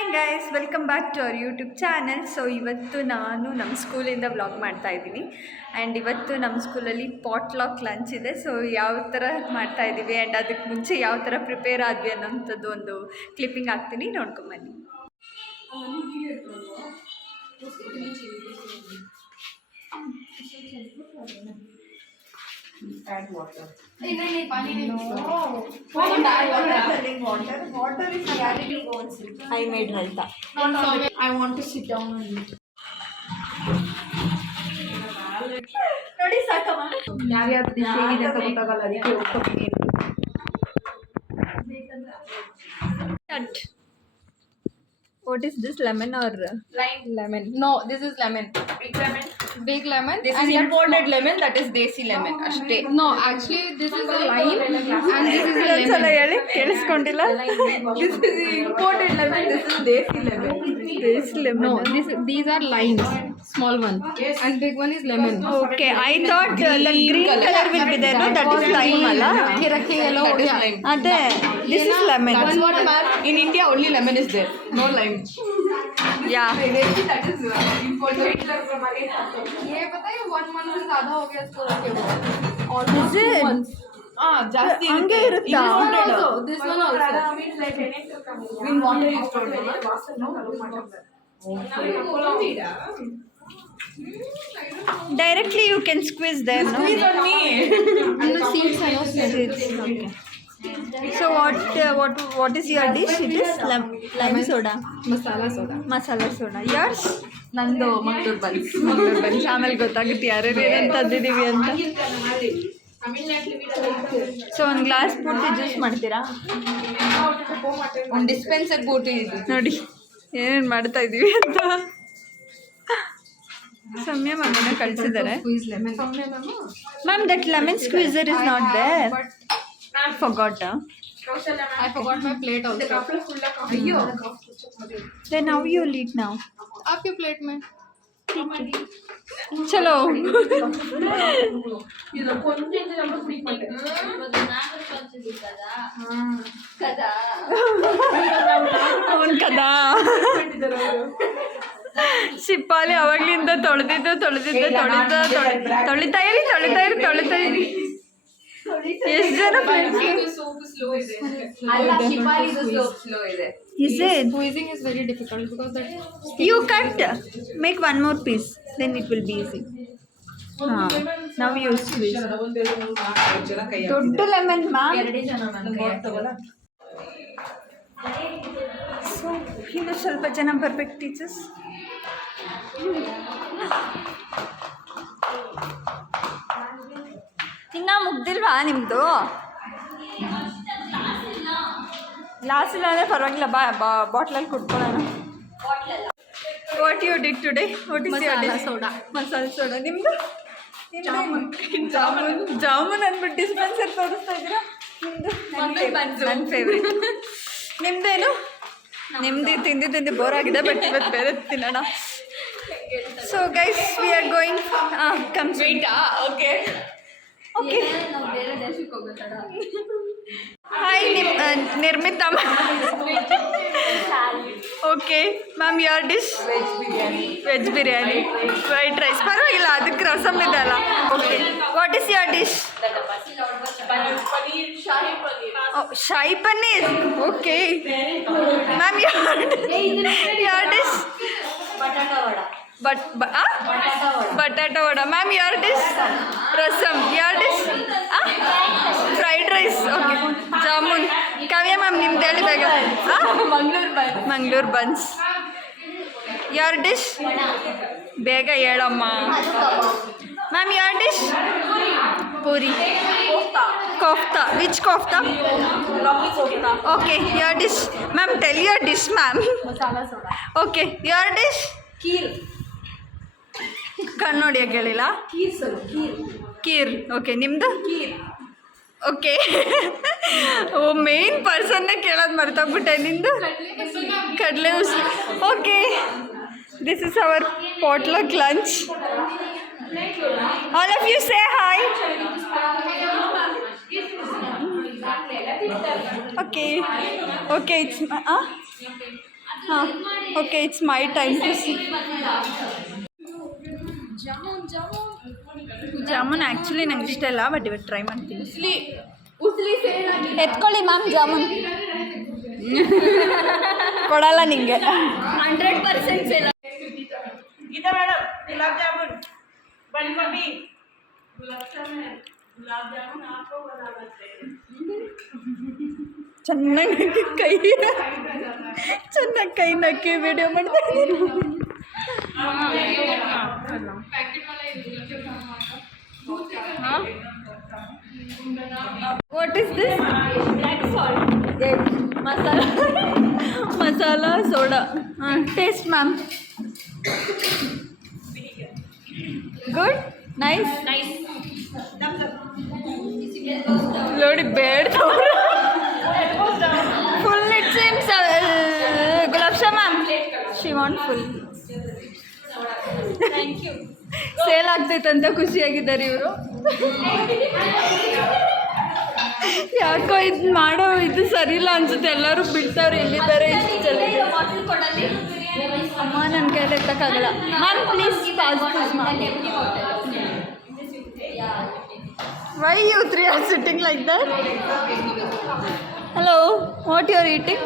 Hi guys, welcome back to our YouTube channel. So ಇವತ್ತು ನಾನು ನಮ್ಮ ಸ್ಕೂಲಿಂದ ವ್ಲಾಗ್ ಮಾಡ್ತಾ ಇದ್ದೀನಿ. ಆ್ಯಂಡ್ ಇವತ್ತು ನಮ್ಮ ಸ್ಕೂಲಲ್ಲಿ ಪಾಟ್ಲಾಕ್ ಲಂಚ್ ಇದೆ. ಸೊ ಯಾವ ಥರ ಮಾಡ್ತಾ ಇದ್ದೀವಿ ಆ್ಯಂಡ್ ಅದಕ್ಕೆ ಮುಂಚೆ ಯಾವ ಥರ ಪ್ರಿಪೇರ್ ಆದ್ವಿ ಅನ್ನೋಂಥದ್ದು ಒಂದು ಕ್ಲಿಪ್ಪಿಂಗ್ ಹಾಕ್ತೀನಿ, ನೋಡ್ಕೊಂಬನ್ನಿ. Add water. No. Don't add water. Water is ready to go and sleep. I made raita. I want to sit down and eat. ನೋಡಿ ಸಾಕಮ್ಮ. ಯಾವ್ಯಾವ ಡಿಶ್ ಹೇಗಿದೆ ಅಂತ ಗೊತ್ತಾಗಲ್ಲ, ಅದಕ್ಕೆ ಹೋಗ್ತೀನಿ. What is this, lemon or Lime. Lemon. No, this is lemon. Big lemon. Big lemon. This and is that's imported lemon. That is desi lemon. Ashte. No, actually this is a lime and this is a ಇನ್ನೊಂದ್ಸಲ lemon. ಹೇಳಿ, ಕೇಳಿಸ್ಕೊಂಡಿಲ್ಲ. This is imported lemon. This is desi lemon. This lemon. No, these are limes, small one, and big one is lemon. Okay, I thought the green color will be there, no? That is lime ಅಲ್ಲ? Kiraki yellow. That is Yeah. lime. ಅದೇ, this is lemon. That's what in India only lemon is there. No lime. Yeah. That is imported. ये पता है 1 month से ज़्यादा हो गया इसको रखे हुए. Is Almost 2 it? months. ಜಾಸ್ತಿ ಹಂಗೆ ಇರುತ್ತಾ? Also, this one also. In water is stored. Directly you can squeeze there, no? Squeeze on me. And the seeds I know seeds. Okay. So what is your dish? It is lime soda, Masala soda. masala soda. Yours? ನಂದು Mangaluru buns. Mangaluru ಬನ್ನಿ. ಆಮೇಲೆ ಗೊತ್ತಾಗುತ್ತೆ ಯಾರ್ಯಾರು ಏನಂತ ತಂದಿದ್ದೀವಿ ಅಂತ. So ಒಂದು glass ಪೂರ್ತಿ juice ಮಾಡ್ತೀರಾ? ಒಂದು ಡಿಸ್ಪೆನ್ಸರ್ ಬೂಟಿ ಇದು. ನೋಡಿ ಏನೇನು ಮಾಡ್ತಾ ಇದ್ದೀವಿ ಅಂತ. ಸೌಮ್ಯ ಮ್ಯಾಮನ್ನ ಕಳಿಸಿದ್ದಾರೆ. Squeeze lemon. Ma'am, that lemon squeezer is not there. Forgot. I forgot my plate also. Then how you will eat now? आपके प्लेट में. ಚಲೋ. ಅವನ್ ಕದಾ ಸಿಪ್ಪಾಲಿ ಅವಾಗ್ಲಿಂದ ತೊಳಿತಾ ಇರಿ. ಎಷ್ಟು ಜನ Is it? Squeezing is very difficult because that. You cut. Make one more piece. Then it will be easy. Now you squeeze. ದೊಡ್ಡ lemon ma'am. So ಇನ್ನು ಸ್ವಲ್ಪ ಜನ ಬರ್ಬೇಕು ಟೀಚರ್ಸ್. ಇನ್ನ ಮುಗ್ದಿಲ್ವಾ ನಿಮ್ಮದು? ಗ್ಲಾಸ್ ಇಲ್ಲ ಅಂದರೆ ಪರವಾಗಿಲ್ಲ, ಬಾಟ್ಲಲ್ಲಿ ಕುಟ್ಕೊಳ್ಳೋಣ. What you did today? What is your dish? soda. Masala soda. ನಿಮ್ಮದು? ಜಾಮೂನ್ ಅಂದ್ಬಿಟ್ಟು ಡಿಸ್ಪೆನ್ಸರ್ ತೋರಿಸ್ತಾ ಇದ್ದೀರಾ? ನಿಮ್ಮದು ನನ್ನ ಫೇವ್ರೇಟ್. ನಿಮ್ಮದೇನು? ನಿಮ್ಮದು ತಿಂದು ಬೋರ್ ಆಗಿದೆ, ಬಟ್ ಇವತ್ತು ಬೇರೆ ತಿನ್ನೋಣ. So guys, we are going. Come sweet. Okay. Okay. Hi, Nirmita ma'am. Okay ma'am, your dish? Veg biryani, white rice. ಪರವಾಗಿಲ್ಲ, ಅದಕ್ಕೆ ರಸಮ್ ಇದೆ ಅಲ್ಲ. Okay, what is your dish? Shahi paneer. Okay ma'am, your dish? Batata vada. Ma'am, your dish? Rasam. Your dish? Fried rice. Okay, jamun. Kavya ma'am, ನಿಮ್ದು ಹೇಳಿದಾಗ Mangaluru buns. Your dish? ಬೇಗ ಹೇಳಮ್ಮ ma'am. Your dish? Puri. Kofta. Which kofta? Okay, your dish? Ma'am, tell your dish ma'am. Masala soda. Okay, your dish? Kheer. ಕನ್ನಡಿಯಾಗಿ ಹೇಳಿಲ್ಲ. Kheer. Okay, ನಿಮ್ಮದು? Okay. Oh, main ಪರ್ಸನ್ನೇ ಕೇಳೋದು ಮರ್ತೋಗ್ಬಿಟ್ಟೆ. ನಿಂದು? ಕಡಲೆ ಉಸ್ಲಿ. Okay, this is our potluck lunch. All of you say hi. Okay. Okay, it's ಹಾಂ okay it's my time to see jamun actually ನಂಗೆ ಇಷ್ಟ ಇಲ್ಲ ಬಟ್ ಇವತ್ತು ಟ್ರೈ ಮಾಡ್ತೀನಿ ಎತ್ಕೊಳ್ಳಿ ಮ್ಯಾಮ್ ಜಾಮೂನ್ ಕೊಡಲ್ಲ ನಿಂಗೆ 100% ಸೇಲ್ ಗೀತಾ ಮೇಡಮ್ ಗುಲಾಬ್ ಜಾಮೂನ್ ಬನ್ನಿ ಮಮ್ಮಿ ಚೆನ್ನಾಗಿ ಚೆನ್ನಾಗಿ ಕೈ ನಕ್ಕಿ ವಿಡಿಯೋ ಮಾಡ್ತಾ what is this masala soda ಹಾಂ ಟೇಸ್ಟ್ ಮ್ಯಾಮ್ ಗುಡ್ ನೈಸ್ ನೋಡಿ ಬೇಡ ಫುಲ್ ಇಟ್ ಸೀಮ್ಸ್ ಗುಲಾಬ್ ಶಾ ma'am she want full sale ಆಗ್ತೈತಂತ ಖುಷಿಯಾಗಿದ್ದಾರೆ ಇವರು ಯಾಕೋ ಇದು ಮಾಡೋ ಇದು ಸರಿ ಇಲ್ಲ ಅನ್ಸುತ್ತೆ ಎಲ್ಲರೂ ಬಿಡ್ತಾವ್ರೆ ಎಲ್ಲಿದ್ದಾರೆ ಇಷ್ಟು ಜನ ಅಮ್ಮ ನನ್ನ ಕೈಲಿ ಎತ್ತಕ್ಕಾಗಲ್ಲ ma'am please why you three are sitting like that hello what you are eating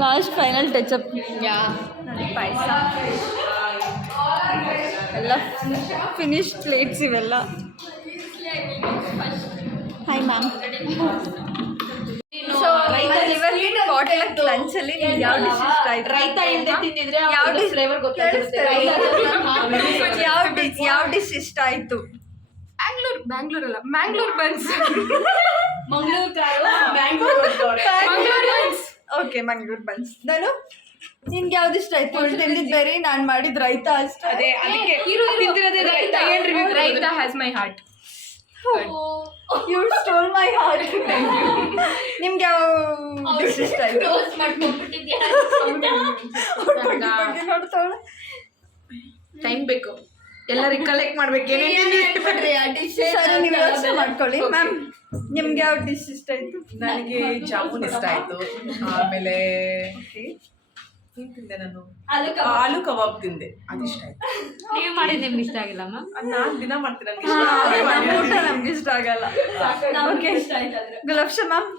last final touch up payasa ಎಲ್ಲ ಫಿನಿಶ್ಡ್ ಪ್ಲೇಟ್ಸ್ ಇವೆಲ್ಲ ಹಾಯ್ ಮ್ಯಾಮ್ ಸೊ ಇವತ್ತು ಲಂಚಲ್ಲಿ ನಿಮ್ಗೆ ಯಾವ ಡಿಶ್ ಇಷ್ಟ ಆಯ್ತು ರೈತ ಇಲ್ಲದೆ ತಿಂದಿದ್ರೆ ಯಾವ ಯಾವ ಫ್ಲೇವರ್ ಯಾವ ಡಿಶ್ ಇಷ್ಟ ಆಯಿತು ಬ್ಯಾಂಗ್ಳೂರ್ ಅಲ್ಲ Mangalore buns Mangaluru Bangalore okay Mangaluru buns ನಾನು ನಿನ್ಗೆ ಯಾವ್ದು ಇಷ್ಟ ಆಯ್ತು ತಿಂದಿದ್ದು ಬೇರೆ ನಾನು ಮಾಡಿದ ರೈತ ಅಷ್ಟೇ ಅದೇ ಅದಕ್ಕೆ ತಿಂದಿರೋದೇ ರೈತ ಏನ್ review raita has my heart you stole my heart ನಿಮ್ಗೆ ಯಾವ ಡಿಶ್ ಇಷ್ಟ ಆಯ್ತು ನೋಡ್ತಾವಳ ಟೈಮ್ ಬೇಕು ಎಲ್ಲ ರಿಕಲೆಕ್ಟ್ ಮಾಡ್ಬೇಕು ಸರಿ ನೀವು ಯೋಚನೆ ಮಾಡ್ಕೊಳ್ಳಿ ಮ್ಯಾಮ್ ನಿಮ್ಗೆ ಯಾವ ಡಿಶ್ ಇಷ್ಟ ಆಯ್ತು ನನಗೆ ಜಾಮೂನ್ ಇಷ್ಟ ಆಯ್ತು ಆಮೇಲೆ ಏನ್ ತಿಂದೆ ನಾನು ಆಲೂ ಕಬಾಬ್ ತಿಂದೆ ಅದು ಇಷ್ಟ ಆಯ್ತು ನೀವು ಮಾಡಿದ ನಿಮ್ಗೆ ಇಷ್ಟ ಆಗಿಲ್ಲ ಮ್ಯಾಮ್ ಅದ್ ನಾನ್ ದಿನ ಮಾಡ್ತೀನಿ ನಮ್ಮ ಊಟ ನಮ್ಗೆ ಇಷ್ಟ ಆಗಲ್ಲ ಓಕೆ ಗುಲಾಬ್ ಶಾ ಮ್ಯಾಮ್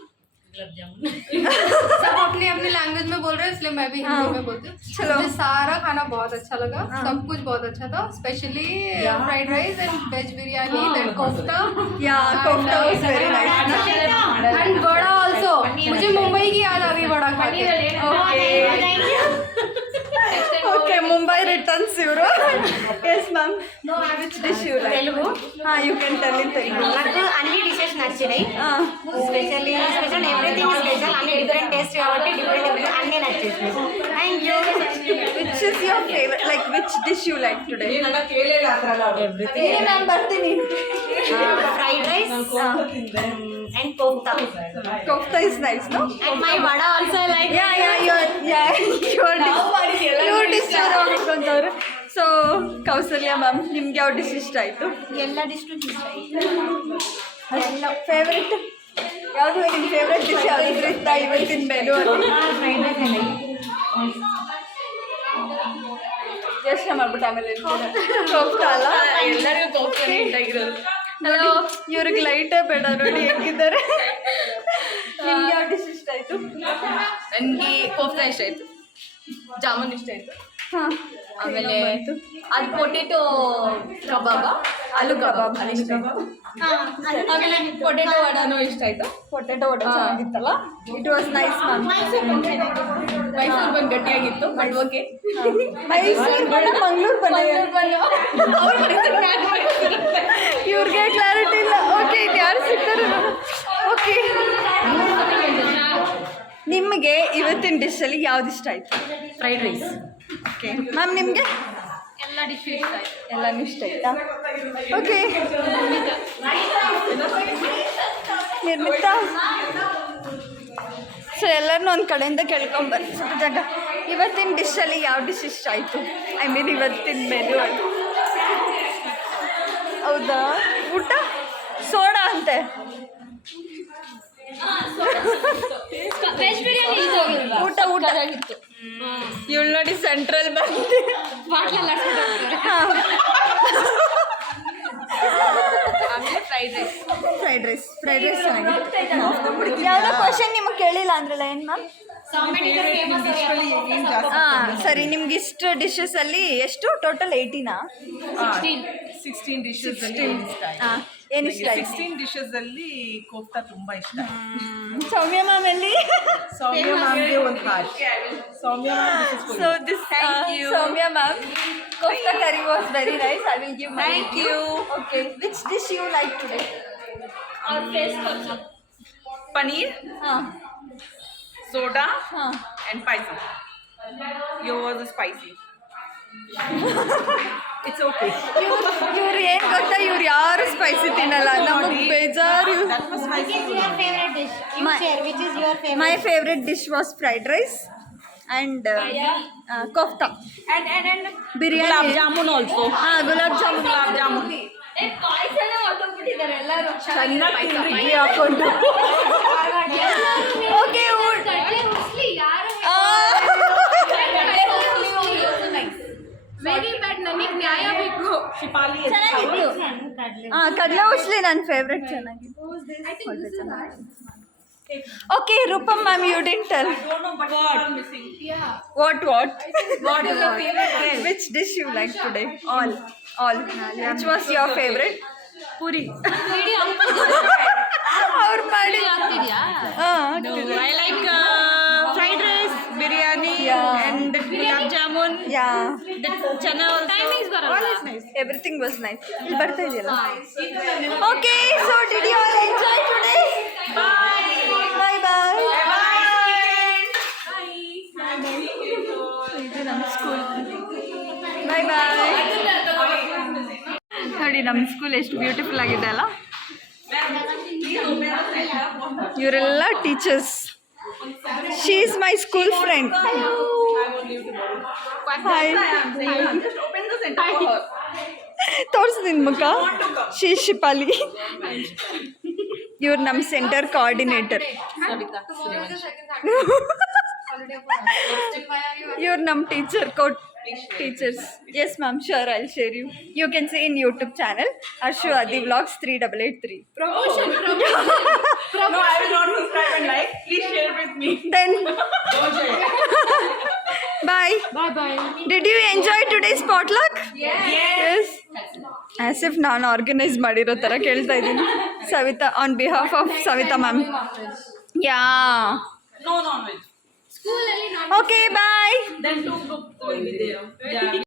सब अपनी अपनी लैंग्वेज में बोल रहे हैं इसलिए मैं भी हिंदी में बोलती हूँ चलो। मुझे सारा खाना बहुत अच्छा लगा सब कुछ बहुत अच्छा था specially fried rice and veg biryani then kofta या kofta was very nice and vada also मुझे मुंबई की याद आ गई वड़ा खा के ಓಕೆ ಮುಂಬೈ ರಿಟರ್ನ್ಸ್ ಇವರು yes ma'am which dish you like Telugu you can tell in Telugu నాకు అన్ని డిషెస్ నచ్చినాయి స్పెషల్ ఎవ్రీథింగ్ స్పెషల్ అన్ని డిఫరెంట్ టేస్ట్ కాబట్టి డిఫరెంట్ అన్ని నచ్చేసినాయి thank you which is your favourite like which dish you like today ನನ್ನ ಕೇಳಿಲ್ಲ ಆ ಥರ ಎಲ್ಲ ನಾನು ಬರ್ತೀನಿ fried rice and kofta kofta is nice no and my vada also like your dish ಹೋಗ್ಬೇಕಂತವ್ರು ಸೊ ಕೌಸಲ್ಯ ಮ್ಯಾಮ್ ನಿಮ್ಗೆ ಯಾವ ಡಿಶ್ ಇಷ್ಟ ಆಯಿತು ಎಲ್ಲ ಡಿಶ್ನು ಇಷ್ಟ ಎಲ್ಲ ಫೇವ್ರೆಟ್ ಯಾವುದು ನಿಮ್ಮ ಫೇವ್ರೆಟ್ ಡಿಶ್ ಯಾವುದಿದ್ರೆ ಇಷ್ಟ ಇವತ್ತಿನ ಮೆನು ಅಲ್ಲಿ ಫ್ರೈಡ್ ರೈಸ್ ಯೋಚನೆ ಮಾಡ್ಬಿಟ್ಟು ಆಮೇಲೆ ಕೋಫ್ತಾ ಅಲ್ಲ ಎಲ್ಲರಿಗೂ ಕೋಫ್ತಾನೆ ಇಟ್ಟಾಗಿರೋದು ಹಲೋ ಇವ್ರಿಗೆ ಲೈಟೇ ಬೇಡ ನೋಡಿ ಹೆಂಗಿದ್ದಾರೆ ನಿಮ್ಗೆ ಯಾವ ಡಿಶ್ ಇಷ್ಟ ಆಯಿತು ನನಗೆ ಕೋಫ್ತಾ ಇಷ್ಟ ಆಯ್ತು ಜಾಮೂನ್ ಇಷ್ಟ ಆಯ್ತು ಹಾಂ ಆಮೇಲೆ ಅದು ಪೊಟೆಟೊ ಕಬಾಬ ಆಲೂ ಕಬಾಬ್ ಅದು ಇಷ್ಟ ಆಯ್ತು ಆಮೇಲೆ ಪೊಟೆಟೊ ವಡಾನು ಇಷ್ಟ ಆಯ್ತು ಪೊಟೆಟೊ ವಡೆ ಚೆನ್ನಾಗಿತ್ತಲ್ಲ it was nice ma'am Mysuru ಬಂದು ಗಟ್ಟಿಯಾಗಿತ್ತು ಬಟ್ ಓಕೆ ಮೈಸೂರು ಬಣ್ಣ ಮಂಗ್ಳೂರು ಬಣ್ಣ ಇವ್ರಿಗೆ ಕ್ಲಾರಿಟಿ ಇಲ್ಲ ಓಕೆ ಇದು ಯಾರು ಸಿಗ್ತಾರೆ ಓಕೆ ನಿಮಗೆ ಇವತ್ತಿನ ಡಿಶಲ್ಲಿ ಯಾವ್ದು ಇಷ್ಟ ಆಯಿತು ಫ್ರೈಡ್ ರೈಸ್ ಓಕೆ ಮ್ಯಾಮ್ ನಿಮಗೆ ಎಲ್ಲ ಡಿಶ್ ಇಷ್ಟ ಆಯ್ತು ಎಲ್ಲನೂ ಇಷ್ಟ ಆಯ್ತಾ ಓಕೆ ನಿರ್ಮಿತ ಸೊ ಎಲ್ಲರನ್ನೂ ಒಂದು ಕಡೆಯಿಂದ ಕೇಳ್ಕೊಂಬರ್ರಿ ಸ್ವಲ್ಪ ಜಾಗ ಇವತ್ತಿನ ಡಿಶಲ್ಲಿ ಯಾವ ಡಿಶ್ ಇಷ್ಟ ಆಯಿತು ಐ ಮೀನ್ ಇವತ್ತಿನ ಮೆನು ಅಂತ ಹೌದಾ ಊಟ ಸೋಡಾ ಅಂತೆ ವೆಜ್ ಬಿರಿಯಾನಿ ಊಟ ಊಟ ಇವಳು ನೋಡಿ ಸೆಂಟ್ರಲ್ ಬ್ಯಾಂಕ್ ಬಾಟ್ಲೆಲ್ಲ ಆಮೇಲೆ ಫ್ರೈಡ್ ರೈಸ್ ಫ್ರೈಡ್ ರೈಸ್ ಚೆನ್ನಾಗಿದೆ. ಯಾವುದೋ ಕ್ವಶನ್ ನಿಮಗೆ ಕೇಳಿಲ್ಲ ಅಂದ್ರಲ್ಲ ಏನು ಮ್ಯಾಮ್? ಹಾಂ ಸರಿ, ನಿಮ್ಗೆ ಇಷ್ಟು ಡಿಶಸಲ್ಲಿ ಎಷ್ಟು ಟೋಟಲ್ 18 16 ಡಿಶಸ್ ಹಾಂ ಏನು ಇಷ್ಟ ಆಯ್ತು? 16 ಡಿಶಸ್ ಅಲ್ಲಿ ಕೋಫ್ತಾ ತುಂಬಾ ಇಷ್ಟ. ಸೌಮ್ಯ ಮ್ಯಾಮ್ ಅಲ್ಲಿ ಸೌಮ್ಯ ಮ್ಯಾಮ್ಗೆ ಒಂದು heart. Soumya ma'am so this Soumya ma'am kofta curry was very nice. I will give my Thank you. Okay, which dish you like today? ಅವ್ರ ಫೇಸ್ ತೋರಿಸು. ಪನೀರ್, ಹಾಂ soda ಹಾಂ and paisa. Yours is spicy. It's okay. ಇವ್ರು ಏನು ಗೊತ್ತಾ, ಇವ್ರು ಯಾರು spicy ತಿನ್ನಲ್ಲ, ನಮಗೆ ಬೇಜಾರು. That was spicy. Which is your favorite dish? You My- share. Which is your favorite? My favorite dish was fried rice and kofta. And Biryani. gulab jamun also. Gulab jamun. Gulab jamun. ಪಾಯಸನ ಹೊಟ್ಟೋಗ್ಬಿಟ್ಟಿದ್ದಾರೆ ಎಲ್ಲರೂ. ಚೆನ್ನಾಗಿ ತಿಂದ್ರಿ ಹಾಕೊಂಡು. Okay ಕಡ್ಲೆ ಉಸ್ಲಿ ಯಾರು very bad, ನನಗೆ ನ್ಯಾಯ ಬೇಕು. ಶಿಪಾಲಿ ಚೆನ್ನಾಗಿತ್ತು. ಕಡಲೆ ಉಸ್ಲಿ ನನ್ನ ಫೇವ್ರೆಟ್, ಚೆನ್ನಾಗಿತ್ತು. Okay Roopam ma'am, you didn't tell what which dish you like today? all which was your favorite? puri ಅವ್ರು ಮಾಡಿ ಆಗ್ತಿದ್ಯಾ? I like fried rice, biryani, Yeah. and gulab jamun. yeah Chana also. Timings ಬರಲ್ಲ. everything was nice. ಇಲ್ಲಿ ಬರ್ತಾ ಇದೆಯಲ್ಲ. Okay, so did you all enjoy today? Bye bye. ಇದು ನಮ್ಮ school. ಬಾಯ್ ಬಾಯ್. ನೋಡಿ ನಮ್ಮ ಸ್ಕೂಲ್ ಎಷ್ಟು ಬ್ಯೂಟಿಫುಲ್ ಆಗಿದೆ ಅಲ್ಲ. ಇವರೆಲ್ಲ teachers. She is my school friend. Hi, ತೋರಿಸ್ತೀನಿ ಮುಖ. ಶಿ ಶಿಪಾಲಿ. ಇವ್ರು ನಮ್ಮ ಸೆಂಟರ್ ಕೋಆರ್ಡಿನೇಟರ್. ಇವ್ರು ನಮ್ಮ teacher teachers. Yes ma'am, sure I share you. You can see in YouTube channel Arshu Adi Vlogs 3883. Promotion No, I will not subscribe and like. Please share with me. Then bye. Bye. Did you enjoy today's potluck? Yes. As if ನಾನು organise ಮಾಡಿರೋ ಥರ ಕೇಳ್ತಾ ಇದ್ದೀನಿ. Savita, on behalf of Savita ma'am. Yeah No non-veg. ಸ್ಕೂಲಲ್ಲಿ okay bye. Then 2 groups will be there. Yeah.